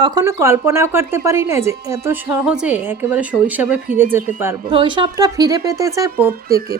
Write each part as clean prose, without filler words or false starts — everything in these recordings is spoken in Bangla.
কখনো কল্পনাও করতে পারি না যে এত সহজে একেবারে শৈশবে ফিরে যেতে পারবো। শৈশবটা ফিরে পেতে চায়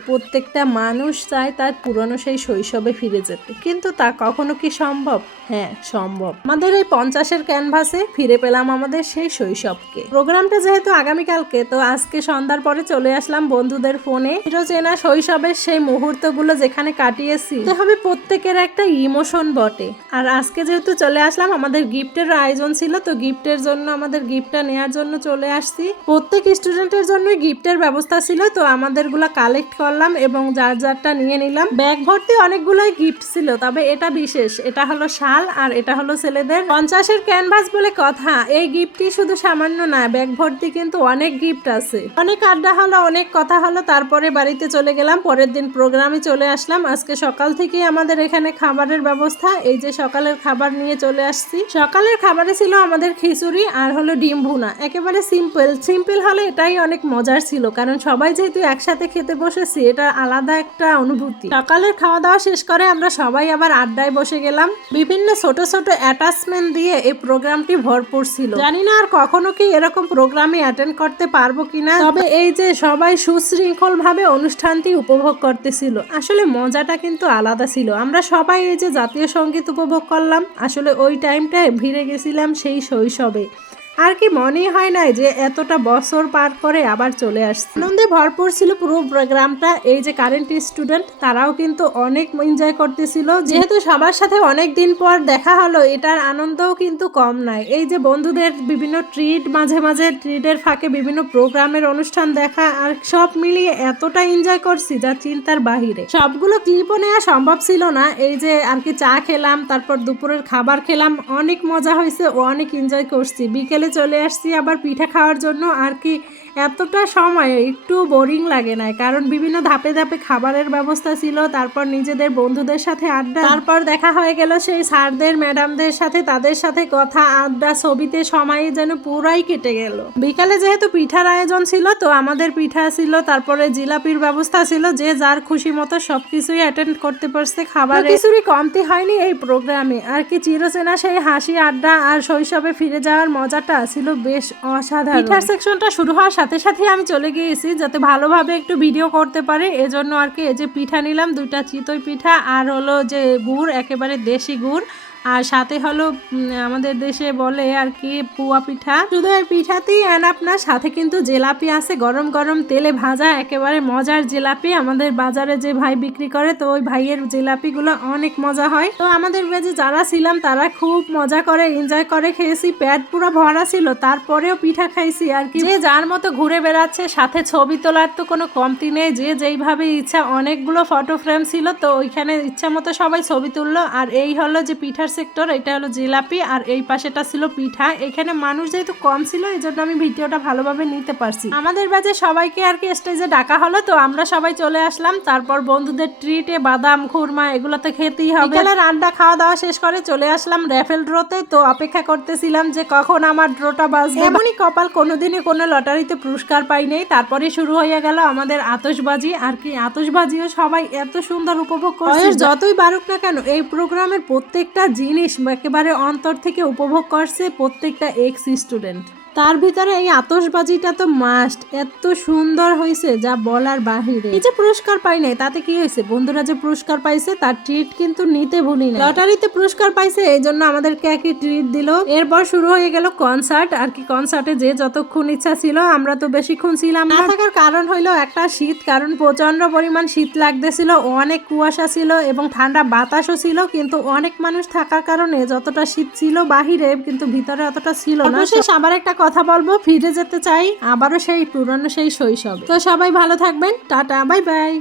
প্রত্যেকটা মানুষ চায় তার পুরনো সেই শৈশবে ফিরে যেতে, কিন্তু তা কখনো কি সম্ভব? হ্যাঁ, সম্ভব। আমাদের এই 50-এর ক্যানভাসে ফিরে পেলাম আমাদের সেই শৈশবকে। প্রোগ্রামটা যেহেতু আগামীকালকে, তো আজকে সন্ধ্যার পরে চলে আসলাম বন্ধুদের ফোনে চিরচেনা শৈশবের সেই মুহূর্তগুলো যেখানে কাটিয়েছি। হবে প্রত্যেকের একটা ইমোশন বটে। আর আজকে যেহেতু চলে আসলাম, আমাদের গিফটের আয়োজন ছিল, তো গিফটের জন্য আমাদের গিফটটা নেওয়ার জন্য চলে আসছি। প্রত্যেক স্টুডেন্টের জন্যই গিফটের ব্যবস্থা ছিল, তো আমাদেরগুলা কালেক্ট করলাম এবং যার যারটা নিয়ে নিলাম। ব্যাগ ভর্তি অনেকগুলোই গিফট ছিল, তবে এটা বিশেষ। এটা হলো শাল আর এটা হলো ছেলেদের 50-এর ক্যানভাস বলে কথা। এই গিফটটি শুধু সামান্য না, ব্যাগ ভর্তি কিন্তু অনেক গিফট আছে। অনেক আড্ডা হলো, অনেক কথা হলো, তারপরে বাড়িতে চলে গেলাম। পরের দিন প্রোগ্রামে চলে আসলাম। আজকে সকাল থেকে আমাদের এখানে খাবারের ব্যবস্থা। এই যে সকালের খাবার নিয়ে চলে আসছি। সকালের খাবারে ছিল আমাদের খিচুড়ি আর হলো ডিম ভুনা। একেবারে সিম্পল হলে এটাই অনেক মজার ছিল, কারণ সবাই যেহেতু একসাথে খেতে বসেছি, এটা আলাদা একটা অনুভূতি। সকালের খাওয়া দাওয়া শেষ করে আমরা সবাই আবার আড্ডায় বসে গেলাম। বিভিন্ন ছোট ছোট অ্যাটাচমেন্ট দিয়ে এই প্রোগ্রামটি ভরপুর ছিল। জানি না আর কখনো কি এরকম প্রোগ্রামে অ্যাটেন্ড করতে পারবো কিনা, তবে এই যে সবাই সুশৃঙ্খল ভাবে অনুষ্ঠানটি উপভোগ করতেছিল, আসলে মজাটা কিন্তু আলাদা ছিল। আমরা সবাই এই যে জাতীয় সঙ্গীত উপভোগ করলাম, আসলে ওই টাইমটায় ভিড়ে গেছিলাম সেই শৈশবে। আর কি মনেই হয় না যে এতটা বছর পার করে আবার চলে আসছে। আনন্দে ভরপুর ছিল পুরো প্রোগ্রামটা। এই যে কারেন্ট স্টুডেন্ট, তারাও কিন্তু অনেক এনজয় করতেছিল। যেহেতু সবার সাথে অনেক দিন পর দেখা হলো, এটার আনন্দও কিন্তু কম নাই। এই যে বন্ধুদের বিভিন্ন ট্রিট, মাঝে মাঝে ট্রিটের ফাঁকে বিভিন্ন প্রোগ্রামের অনুষ্ঠান দেখা, আর সব মিলিয়ে এতটা এনজয় করছি যা চিন্তার বাহিরে। সবগুলো ক্লিপও নেওয়া সম্ভব ছিল না। এই যে আর কি চা খেলাম, তারপর দুপুরের খাবার খেলাম, অনেক মজা হয়েছে ও অনেক এনজয় করছি। বিকেলে চলে আসছি আবার পিঠা খাওয়ার জন্য। আর কি এতটা সময় একটু বোরিং লাগে না, কারণ বিভিন্ন ধাপে ধাপে খাবারের ব্যবস্থা ছিল। তারপর নিজেদের বন্ধুদের সাথে আড্ডা, তারপর দেখা হয়ে গেল সেই স্যারদের ম্যাডামদের সাথে, তাদের সাথে কথা আড্ডা, ছবিতে সময় যেন পুরাই কেটে গেল। বিকালে যেহেতু পিঠার আয়োজন ছিল, তো আমাদের পিঠা ছিল, তারপরে জিলাপির ব্যবস্থা ছিল। যে যার খুশি মতো সবকিছুই অ্যাটেন্ড করতে পারছে। খাবার কিছুরই কমতি হয়নি এই প্রোগ্রামে। আর কি চিরচেনা সেই হাসি আড্ডা আর শৈশবে ফিরে যাওয়ার মজাটা ছিল বেশ অসাধারণ। পিঠার সেকশনটা শুরু হওয়ার সাথে সাথে আমি চলে গিয়েছি যাতে ভালোভাবে একটু ভিডিও করতে পারে, এজন্য আর কি এই যে পিঠা নিলাম, 2টা চিতই পিঠা আর হলো যে গুড়, একেবারে দেশি গুড়, আর সাথে হলো আমাদের দেশে বলে আর কি পুয়া পিঠা। শুধু এই পিঠাতেই আপনার সাথে কিন্তু জিলাপি আছে, গরম গরম তেলে ভাজা, একেবারে মজার জিলাপি। আমাদের বাজারে যে ভাই বিক্রি করে, তো ওই ভাইয়ের জিলাপিগুলো অনেক মজা হয়। তো আমাদের বেজে যারা ছিলাম তারা খুব মজা করে এনজয় করে খেয়েছি। পেট পুরো ভরা ছিল, তারপরেও পিঠা খাইছি। আর কি যে যার মতো ঘুরে বেড়াচ্ছে, সাথে ছবি তোলার তো কোনো কমতি নেই। যে যেইভাবে ইচ্ছা, অনেকগুলো ফটো ফ্রেম ছিল, তো ওইখানে ইচ্ছা মতো সবাই ছবি তুললো। আর এই হলো যে পিঠার সেক্টর, এটা হলো জিলাপি, আর এই পাশেটা ছিল পিঠা। এখানে মানুষ যেহেতু কম ছিল, এই জন্য আমি ভিডিওটা ভালোভাবে নিতে পারছি। আমাদের বাজে সবাইকে আর কি স্টেজে ডাকা হলো, তো আমরা সবাই চলে আসলাম। তারপর বন্ধুদের ট্রিটে বাদাম, খুরমা এগুলো তো খেতেই হবে। বিকেলের আড্ডা খাওয়া দাওয়া শেষ করে চলে আসলাম রেফেল ড্রোতে। তো অপেক্ষা করতেছিলাম যে কখন আমার ড্রোটা বাজবে। এমনই কপাল, কোনোদিনই কোনো লটারিতে পুরস্কার পাই নাই। তারপরে শুরু হয়ে গেল আমাদের আতশবাজি। আর কি আতশবাজিও সবাই এত সুন্দর উপভোগ করছে। যতই বারুক না কেন, এই প্রোগ্রামের প্রত্যেকটা জিনিস একেবারে অন্তর থেকে উপভোগ করছে প্রত্যেকটা এক্স স্টুডেন্ট। তার ভিতরে এই আতশবাজিটা তো মাস্ট। এত সুন্দর হয়েছে যা বলার বাহিরে। এই যে পুরস্কার পাই নাই, তাতে কি হয়েছে? বন্ধুরা যে পুরস্কার পাইছে তার ট্রিট কিন্তু নিতে ভুলি না। লটারিতে পুরস্কার পাইছে, এই জন্য আমাদেরকে একই ট্রিট দিল। এরপর শুরু হয়ে গেল কনসার্ট। আর কি কনসার্টে যে যতক্ষণ ইচ্ছা ছিল, আমরা তো বেশিক্ষণ ছিলাম না। থাকার কারণ হইলো একটা শীত, কারণ প্রচন্ড পরিমাণ শীত লাগতেছিল, অনেক কুয়াশা ছিল এবং ঠান্ডা বাতাসও ছিল। কিন্তু অনেক মানুষ থাকার কারণে যতটা শীত ছিল বাহিরে, কিন্তু ভিতরে অতটা ছিল না। আবার একটা কথা বলবো, ফিরে যেতে চাই আবারও সেই পুরনো সেই শৈশবে। তো সবাই ভালো থাকবেন, টাটা, বাই বাই।